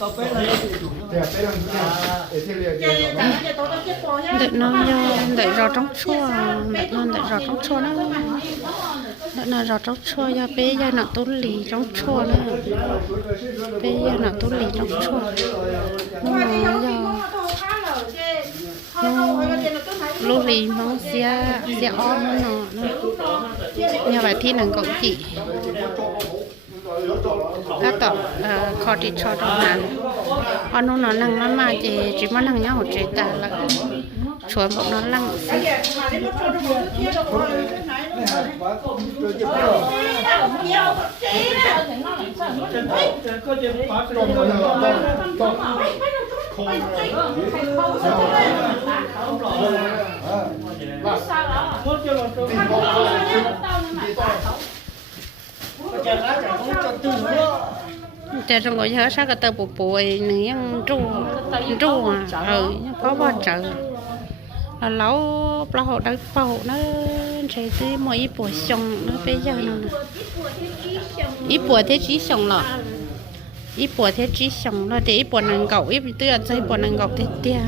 đợi nó đợi rau trong chua đợi nó đợi rau trong chua nó đợi nó rau trong chua ya bé ya nó tốn lì trong chua nữa bé ya nó tốn lì trong chua nó lúc lì nó xe on nó nhà bài thi nàng cậu chị các tỏ khó đi cho đó mà nó năng nó mà chỉ mà năng nhau chỉ ta là chuột bọn nó lăngแต่trong ngồi nhớ sao cái tờ bụi bụi này ru có bao giờ là lâu bao đấy bao nó chạy tới mỗi ít bụi sông nó bây giờ nó ít bụi thế chỉ sông lọ ít bụi thế chỉ sông nó để ít bụi nàng gậu ít tư là dây bụi nàng gậu thế tia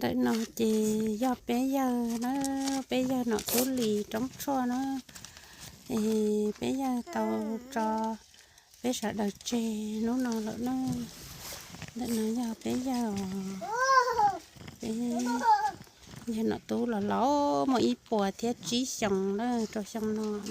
đợi nó chỉ do bé giờ nó tú lì trong xo nó thì bé giờ tàu cho bé sợ đời chè nó lỡ nó đợi nó giờ bé giờ nó tú là ló một ít bùa thiết trí xong đó cho xong nó